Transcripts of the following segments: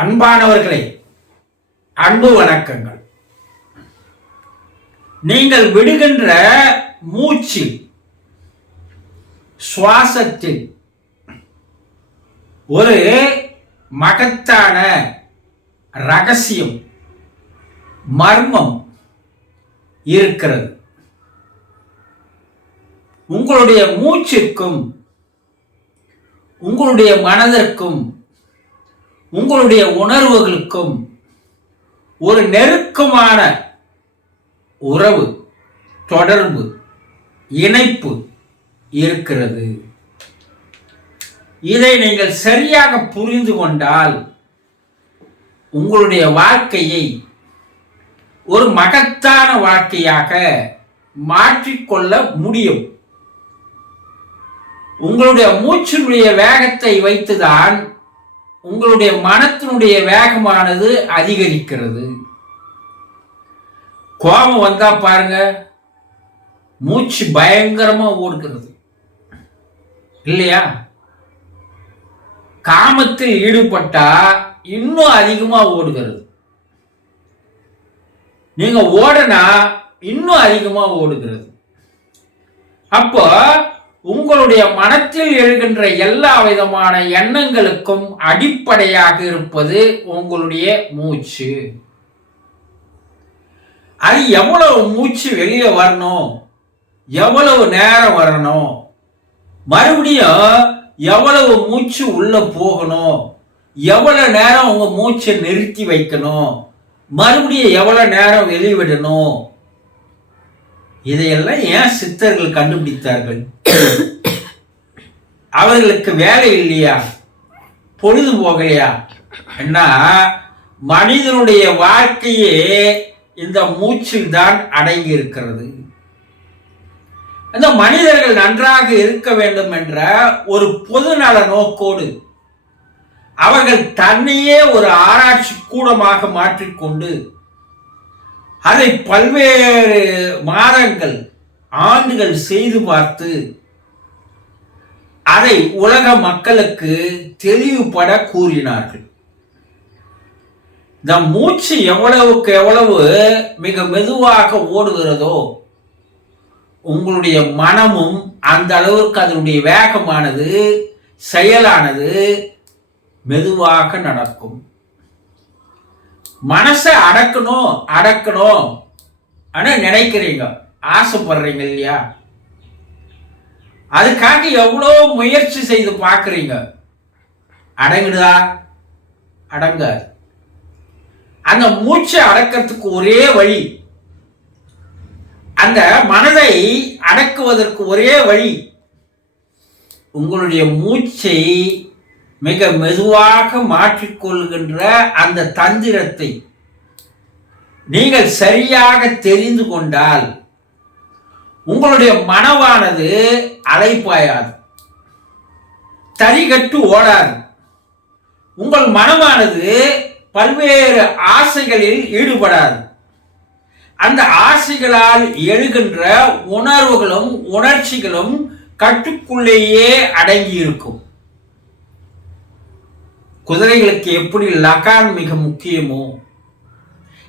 அன்பானவர்களே, அன்பு வணக்கங்கள். நீங்கள் விடுகின்ற மூச்சில், சுவாசத்தில் ஒரு மகத்தான ரகசியம், மர்மம் இருக்கிறது. உங்களுடைய மூச்சிற்கும் உங்களுடைய மனதிற்கும் உங்களுடைய உணர்வுகளுக்கும் ஒரு நெருக்கமான உறவு, தொடர்பு, இணைப்பு இருக்கிறது. இதை நீங்கள் சரியாக புரிந்து கொண்டால் உங்களுடைய வாழ்க்கையை ஒரு மகத்தான வாழ்க்கையாக மாற்றிக்கொள்ள முடியும். உங்களுடைய மூச்சினுடைய வேகத்தை வைத்துதான் உங்களுடைய மனத்தினுடைய வேகமானது அதிகரிக்கிறது. கோபம் வந்தா பாருங்க, மூச்சு பயங்கரமா ஓடுகிறது இல்லையா? காமத்தில் ஈடுபட்டா இன்னும் அதிகமா ஓடுகிறது. நீங்க ஓடனா இன்னும் அதிகமா ஓடுகிறது. அப்போ உங்களுடைய மனத்தில் எழுகின்ற எல்லா விதமான எண்ணங்களுக்கும் அடிப்படையாக இருப்பது உங்களுடைய மூச்சு. அது எவ்வளவு மூச்சு வெளியே வரணும், எவ்வளவு நேரம் வரணும், மறுபடியும் எவ்வளவு மூச்சு உள்ள போகணும், எவ்வளவு நேரம் உங்க மூச்சை நிறுத்தி வைக்கணும், மறுபடியும் எவ்வளவு நேரம் வெளிவிடணும், இதையெல்லாம் ஏன் சித்தர்கள் கண்டுபிடித்தார்கள்? அவர்களுக்கு வேலை இல்லையா? பொழுது போகலையா? என்ன, மனிதனுடைய வாழ்க்கையே இந்த மூச்சில் தான் அடங்கி இருக்கிறது. அந்த மனிதர்கள் நன்றாக இருக்க வேண்டும் என்ற ஒரு பொதுநல நோக்கோடு அவர்கள் தன்னையே ஒரு ஆராய்ச்சி கூடமாக மாற்றிக்கொண்டு அதை பல்வேறு மாதங்கள், ஆண்டுகள் செய்து பார்த்து அதை உலக மக்களுக்கு தெளிவுபட கூறினார்கள். இந்த மூச்சு எவ்வளவுக்கு எவ்வளவு மிக மெதுவாக ஓடுகிறதோ உங்களுடைய மனமும் அந்த அளவுக்கு அதனுடைய வேகமானது, செயலானது மெதுவாக நடக்கும். மனசை அடக்கணும் அடக்கணும் ஆனா நினைக்கிறீங்க, ஆசைப்படுறீங்க இல்லையா? அதுக்காக எவ்வளோ முயற்சி செய்து பார்க்குறீங்க. அடங்குதா? அடங்காது. அந்த மூச்சை அடக்கிறதுக்கு ஒரே வழி, அந்த மனதை அடக்குவதற்கு ஒரே வழி, உங்களுடைய மூச்சை மிக மெதுவாக மாற்றிக்கொள்கின்ற அந்த தந்திரத்தை நீங்கள் சரியாக தெரிந்து கொண்டால் உங்களுடைய மனவானது அலைப்பாயாது, தரிகட்டு ஓடாது. உங்கள் மனமானது பல்வேறு ஆசைகளில் ஈடுபடாது. அந்த ஆசைகளால் எழுகின்ற உணர்வுகளும் உணர்ச்சிகளும் கட்டுக்குள்ளேயே அடங்கி இருக்கும். குதிரைகளுக்கு எப்படி லகான் மிக முக்கியமோ,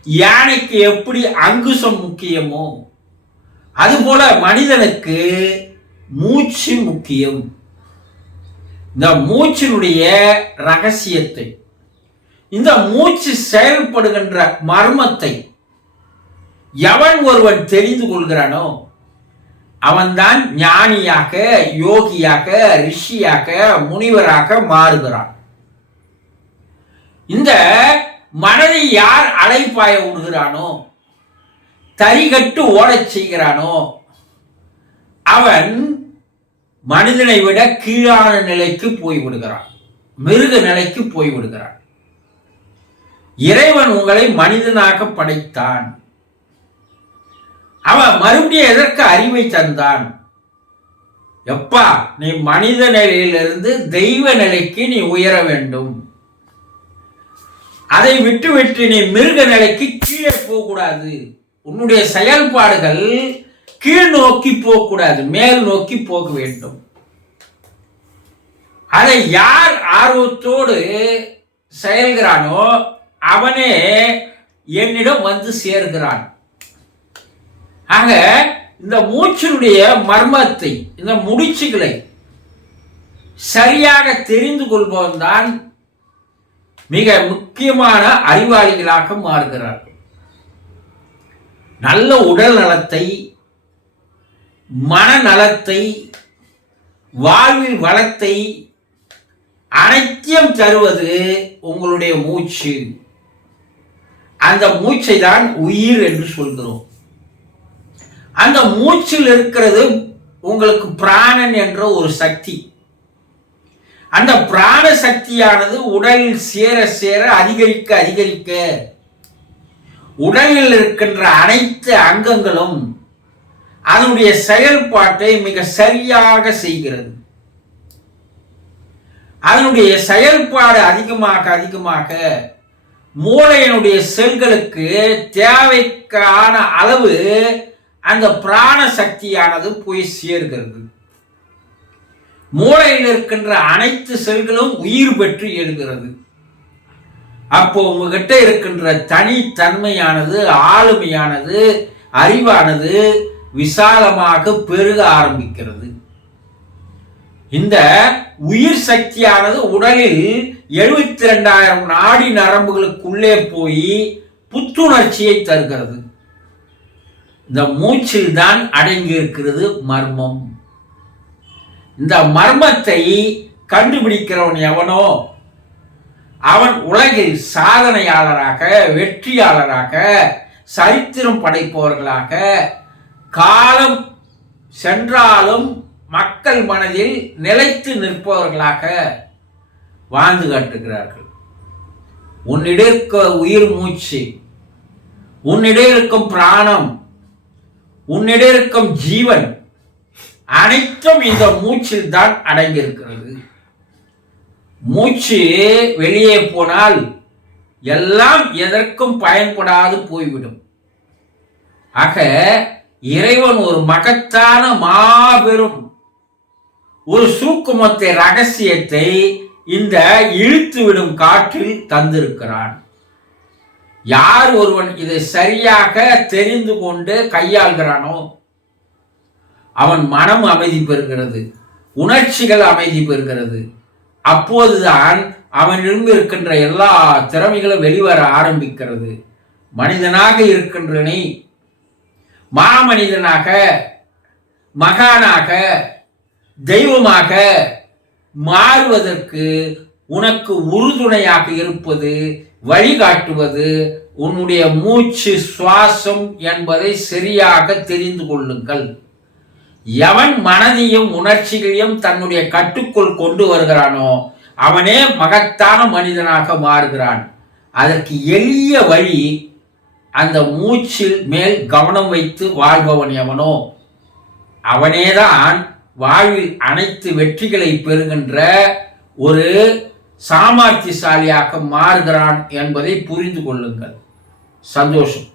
யானைக்கு எப்படி அங்குசம் முக்கியமோ, அதுபோல மனிதனுக்கு மூச்சு முக்கியம். இந்த மூச்சினுடைய ரகசியத்தை, இந்த மூச்சு செயல்படுகின்ற மர்மத்தை எவன் ஒருவன் தெரிந்து கொள்கிறானோ அவன்தான் ஞானியாக, யோகியாக, ரிஷியாக, முனிவராக மாறுகிறான். இந்த மனதை யார் அலைப்பாய விடுகிறானோ, தரிகட்டு ஓடச் செய்கிறானோ, அவன் மனிதனை விட கீழான நிலைக்கு போய்விடுகிறான், மிருக நிலைக்கு போய்விடுகிறான். இறைவன் உங்களை மனிதனாக படைத்தான். அவன் மறுபடியும் எதற்கு அறிவை தந்தான்? எப்பா, நீ மனித நிலையிலிருந்து தெய்வ நிலைக்கு நீ உயர வேண்டும். அதை விட்டு நீ மிருக நிலைக்கு கீழே போகக்கூடாது. உன்னுடைய செயல்பாடுகள் கீழ் நோக்கி போகக்கூடாது, மேல் நோக்கி போக வேண்டும். அதை யார் ஆர்வத்தோடு செயல்கிறானோ அவனே என்னிடம் வந்து சேர்கிறான். ஆக இந்த மூச்சினுடைய மர்மத்தை, இந்த முடிச்சுகளை சரியாக தெரிந்து கொள்பவன் தான் மிக முக்கியமான அறிவாளிகளாக மாறுகிறார்கள். நல்ல உடல் நலத்தை, மனநலத்தை, வாழ்வில் வளத்தை அனைத்தையும் தருவது உங்களுடைய மூச்சு. அந்த மூச்சை தான் உயிர் என்று சொல்கிறோம். அந்த மூச்சில் இருக்கிறது உங்களுக்கு பிராணன் என்ற ஒரு சக்தி. அந்த பிராண சக்தியானது உடலில் சேர சேர அதிகரிக்க அதிகரிக்க உடலில் இருக்கின்ற அனைத்து அங்கங்களும் அதனுடைய செயல்பாட்டை மிக சரியாக செய்கிறது. அதனுடைய செயல்பாடு அதிகமாக அதிகமாக மூளையினுடைய செல்களுக்கு தேவைக்கான அளவு அந்த பிராண சக்தியானது போய் சேர்கிறது. மூளையில் இருக்கின்ற அனைத்து செல்களும் உயிர் பெற்று எழுகிறது. அப்போ உங்ககிட்ட இருக்கின்ற தனித்தன்மையானது, ஆளுமையானது, அறிவானது விசாலமாக பெருக ஆரம்பிக்கிறது. இந்த உயிர் சக்தியானது உடலில் 72,000 நாடி நரம்புகளுக்குள்ளே போய் புத்துணர்ச்சியை தருகிறது. இந்த மூச்சில் தான் அடங்கி இருக்கிறது மர்மம். இந்த மர்மத்தை கண்டுபிடிக்கிறவன் எவனோ அவன் உலகில் சாதனையாளராக, வெற்றியாளராக, சரித்திரம் படைப்பவர்களாக, காலம் சென்றாலும் மக்கள் மனதில் நிலைத்து நிற்பவர்களாக வாழ்ந்து காட்டுகிறார்கள். உன்னிடம் இருக்க உயிர் மூச்சு, உன்னிடம் இருக்கும் பிராணம், உன்னிடம் இருக்கும் ஜீவன் அனைத்தும் இந்த மூச்சில் தான் அடங்கியிருக்கிறது. மூச்சு வெளியே போனால் எல்லாம் எதற்கும் பயன்படாது போய்விடும். ஆக இறைவன் ஒரு மகத்தான மாபெரும் ஒரு சூக்குமத்தை, ரகசியத்தை இந்த இழுத்துவிடும் காற்றில் தந்திருக்கிறான். யார் ஒருவன் இதை சரியாக தெரிந்து கொண்டு கையாள்கிறானோ அவன் மனம் அமைதி பெறுகிறது, உணர்ச்சிகள் அமைதி பெறுகிறது. அப்போதுதான் அவனிடம் இருக்கின்ற எல்லா திறமைகளும் வெளிவர ஆரம்பிக்கிறது. மனிதனாக இருக்கின்ற நீ மாமனிதனாக, மகானாக, தெய்வமாக மாறுவதற்கு உனக்கு உறுதுணையாக இருப்பது, வழிகாட்டுவது உன்னுடைய மூச்சு, சுவாசம் என்பதை சரியாக தெரிந்து கொள்ளுங்கள். எவன் மனதையும் உணர்ச்சிகளையும் தன்னுடைய கட்டுக்குள் கொண்டு வருகிறானோ அவனே மகத்தான மனிதனாக மாறுகிறான். அதற்கு எளிய வழி அந்த மூச்சில் மேல் கவனம் வைத்து வாழ்பவன் எவனோ அவனேதான் வாழ்வில் அனைத்து வெற்றிகளை பெறுகின்ற ஒரு சாமர்த்தியசாலியாக மாறுகிறான் என்பதை புரிந்து கொள்ளுங்கள். சந்தோஷம்.